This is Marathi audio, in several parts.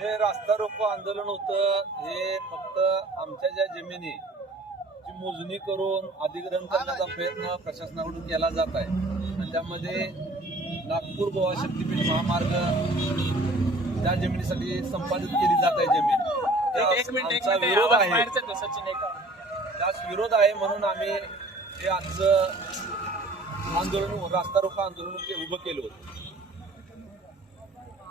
हे रास्ता रोको आंदोलन होतं. हे फक्त आमच्या ज्या जमिनी ची मोजणी करून अधिग्रहण करण्याचा प्रयत्न प्रशासनाकडून केला जात आहे. आणि त्यामध्ये नागपूर गोवा शक्तीपीठ महामार्ग त्या जमिनीसाठी संपादित केली जात आहे जमीन. विरोध आहे. त्यास विरोध आहे म्हणून आम्ही हे आजचं आंदोलन रास्ता रोको आंदोलन उभं केलं होतं.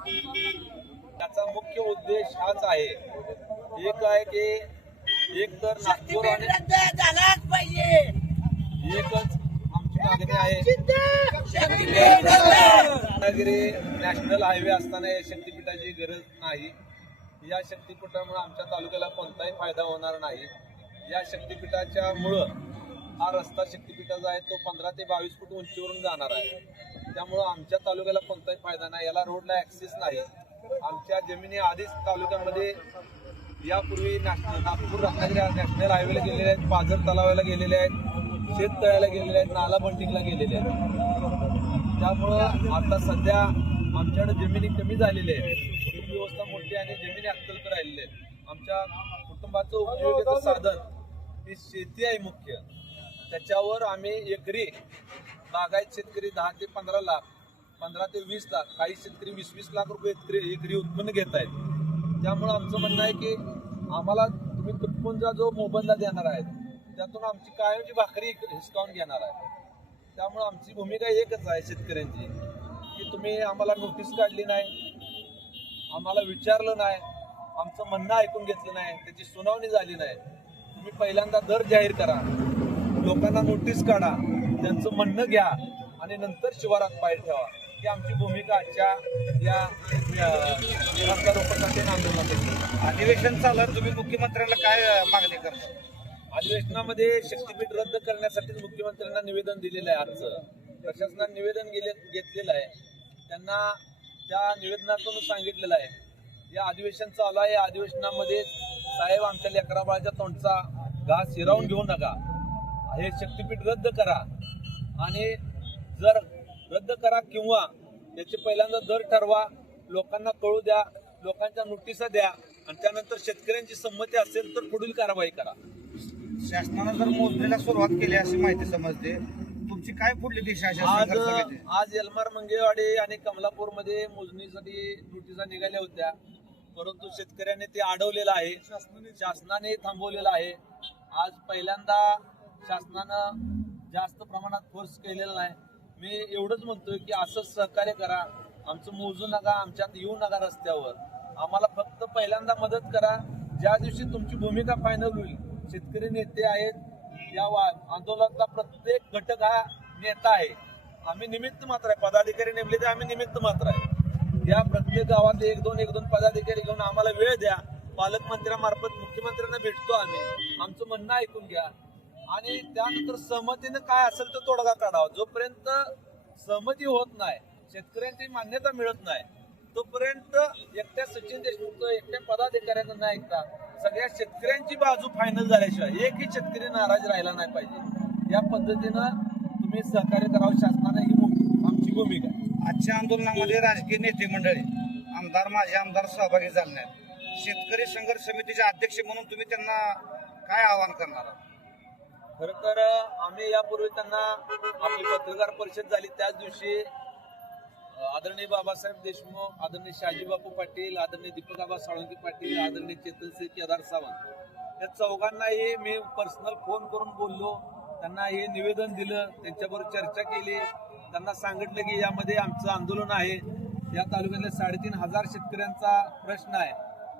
त्याचा मुख्य उद्देश हाच आहे. एक आहे की एक तर नागपूर आणि झालाच पाहिजे. एकच आमची मागणी आहे! रत्नागिरी नॅशनल हायवे असताना या शक्तीपीठाची गरज नाही. या शक्तीपीठामुळे आमच्या तालुक्याला कोणताही फायदा होणार नाही. या शक्तीपीठाच्या मुळं हा रस्ता शक्तीपीठाचा आहे तो पंधरा ते बावीस फूट उंचीवरून जाणार आहे. त्यामुळं आमच्या तालुक्याला कोणताही फायदा नाही. याला रोडला ऍक्सेस नाही. आमच्या जमिनी आधीच तालुक्यामध्ये यापूर्वी नागपूर रत्नागिरी नॅशनल हायवेला गेलेले आहेत पाझर तलावाला गेलेले आहेत शेततळ्याला गेलेले आहेत नाला बंटिंगला गेलेले आहेत. त्यामुळं आता सध्या आमच्याकडे जमिनी कमी झालेल्या आहेत. व्यवस्था मोठी आणि जमिनी अत्यल्प राहिलेल्या आहेत. आमच्या कुटुंबाचं उपयोगाचं साधन ही शेती आहे मुख्य. त्याच्यावर आम्ही एकरी बागायत शेतकरी दहा ते पंधरा लाख पंधरा ते वीस लाख काही शेतकरी वीस वीस लाख रुपये एकरी एकरी उत्पन्न घेत आहेत त्यामुळं आमचं म्हणणं आहे की आम्हाला तुम्ही तुटपुंजा जो मोबदला देणार आहेत त्यातून आमची कायमची भाकरी हिसकावून घेणार आहे त्यामुळं आमची भूमिका एकच आहे शेतकऱ्यांची की तुम्ही आम्हाला नोटीस काढली नाही आम्हाला विचारलं नाही आमचं म्हणणं ऐकून घेतलं नाही त्याची सुनावणी झाली नाही. तुम्ही पहिल्यांदा दर जाहीर करा लोकांना नोटीस काढा त्यांचं म्हणणं घ्या आणि नंतर शिवारात पाय ठेवा. ही आमची भूमिका आजच्या या अं, आंदोलनात अधिवेशन चालत तुम्ही मुख्यमंत्र्यांना काय मागणी करता? अधिवेशनामध्ये शक्तीपीठ रद्द करण्यासाठी मुख्यमंत्र्यांना निवेदन दिलेलं आहे आजचं. प्रशासनाने निवेदन गेले घेतलेलं आहे. त्यांना त्या निवेदनातून सांगितलेलं आहे. या अधिवेशन चालू आहे. या अधिवेशनामध्ये साहेब आमच्या लेकराबाळाच्या तोंडचा घास हिरावून घेऊ नका. हे शक्तीपीठ रद्द करा. आणि जर रद्द करा किंवा याचे पहिल्यांदा दर ठरवा लोकांना कळू द्या लोकांच्या नोटिसा द्या आणि त्यानंतर शेतकऱ्यांची संमती असेल तर पुढील कारवाई करा. शासनानं जर मोजणीला सुरुवात केली अशी माहिती समजते तुमची काय पुढली दिशा अशा आज? आज यलमार मंगेवाडी आणि कमलापूरमध्ये मोजणीसाठी नोटिसा निघाल्या होत्या. परंतु शेतकऱ्यांनी ते अडवलेलं आहे. शासनाने थांबवलेलं आहे. आज पहिल्यांदा शासनानं जास्त प्रमाणात फोर्स केलेला नाही. मी एवढंच म्हणतोय की असं सहकार्य करा. आमचं मोजू नका आमच्यात येऊ नका रस्त्यावर. आम्हाला फक्त पहिल्यांदा मदत करा. ज्या दिवशी तुमची भूमिका फायनल होईल शेतकरी नेते आहेत या वा- आंदोलनातला प्रत्येक घटक हा नेता आहे. आम्ही निमित्त मात्र आहे. पदाधिकारी नेमले ते आम्ही निमित्त मात्र आहे. या प्रत्येक गावात एक दोन एक दोन पदाधिकारी घेऊन आम्हाला वेळ द्या. पालकमंत्र्यामार्फत मुख्यमंत्र्यांना भेटतो आम्ही. आमचं म्हणणं ऐकून घ्या. आणि त्यानंतर सहमतीनं काय असेल तर तोडगा काढावा. जोपर्यंत सहमती होत नाही शेतकऱ्यांची मान्यता मिळत नाही तोपर्यंत एकट्या सचिन देशमुख एकट्या पदाधिकाऱ्यांना नाही ऐकता सगळ्या शेतकऱ्यांची बाजू फायनल झाल्याशिवाय एकही शेतकरी नाराज राहिला नाही पाहिजे. या पद्धतीनं तुम्ही सहकार्य करावं. शासनाने ही आमची भूमिका आजच्या आंदोलनामध्ये राजकीय नेते मंडळी आमदार माझे आमदार सहभागी झाले नाहीत. शेतकरी संघर्ष समितीचे अध्यक्ष म्हणून तुम्ही त्यांना काय आवाहन करणार आहात? खरं तर आम्ही यापूर्वी त्यांना आपली पत्रकार परिषद झाली. त्याच दिवशी आदरणीय बाबासाहेब देशमुख आदरणीय शहाजीबापू पाटील आदरणीय दीपकबा साळुंकी पाटील आदरणीय चेतन केदार सावंत या चौघांनाही मी पर्सनल फोन करून बोललो. त्यांना हे निवेदन दिलं. त्यांच्याबरोबर चर्चा केली. त्यांना सांगितलं की यामध्ये आमचं आंदोलन आहे. या तालुक्यातल्या साडेतीन हजार शेतकऱ्यांचा प्रश्न आहे.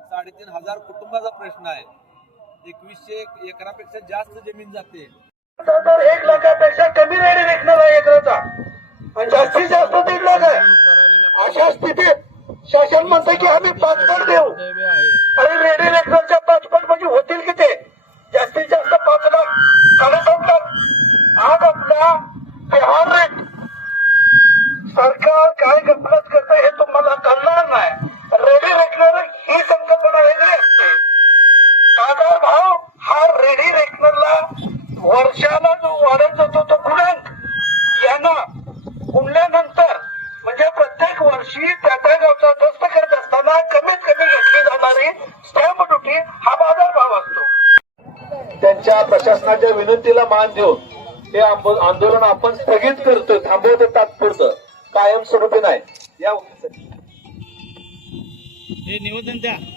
साडेतीन हजार कुटुंबाचा प्रश्न आहे. एकवीसशे एकरापेक्षा जास्त जमीन जाते. तर एक लाखापेक्षा कमी रेडी विकणार आहे एकराचा. आणि जास्तीत जास्त दीड लाख आहे. अशा स्थितीत शासन म्हणतं की आम्ही पाचपट देऊ. आणि रेडी रेकनरच्या पाचपट म्हणजे होतील किती? जास्तीत जास्त पाच लाख साडेसात लाख. आज आपला गुणांक त्या त्या गावचा प्रत्येक करत असताना कमीत कमी घेतली जाणारी स्टॅम्प ड्युटी हा बाजार भाव असतो. त्यांच्या प्रशासनाच्या विनंतीला मान देऊन हे आंदोलन आपण स्थगित करतोय थांबवतो तात्पुरतं. कायमस्वरूपी नाही. या हे निवेदन द्या.